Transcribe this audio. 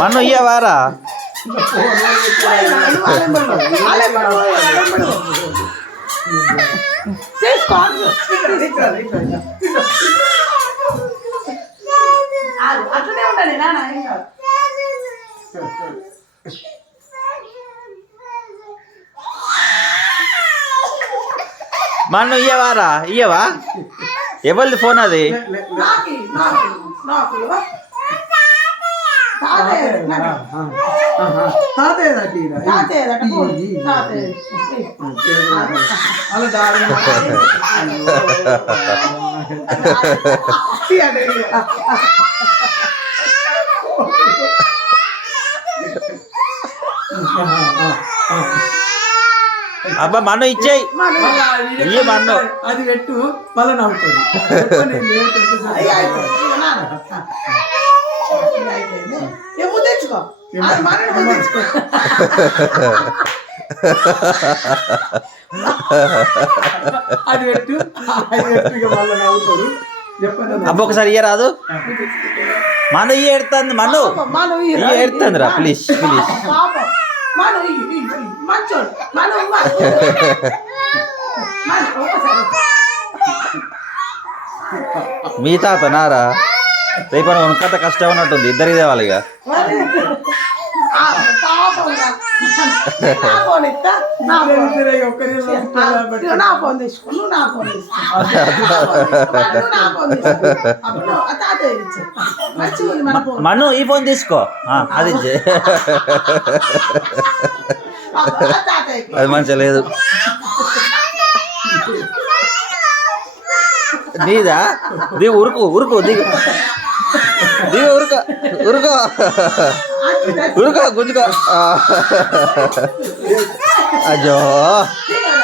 మన్ను ఇయ్యవారా అట్లనే ఉండాలి నాన్న. మన్ను ఇయ్యవారా ఇయ్యవా ఎవరిది ఫోన్ అది అబ్బా మన్ను ఇచ్చేయి ఇయ్య మన్ను అది పెట్టు మళ్ళీ నవ్వుతుంది. తెచ్చుకో అది పెట్టు మళ్ళీ నవ్వుతాడు. చెప్పండి అబ్బా ఒకసారి ఇయ్య రాదు మన్ను ఇయ్య ఎడుతుంది మన్ను ఇయ్య ఎడుతుంది రా ప్లీజ్ ప్లీజ్ మీ తాత నారా రేపు ఉనకత కష్టం ఉన్నట్టుంది ఇద్దరికి తేవాలి ఇక మన్ను ఈ ఫోన్ తీసుకో అది ఇచ్చే అది మంచిగా లేదు నీదా దిగు ఉరుకు ఉరుకు దిగు దిగు ఉరుకో ఉరుకో ఉరుకో గుంజుకో అయ్యో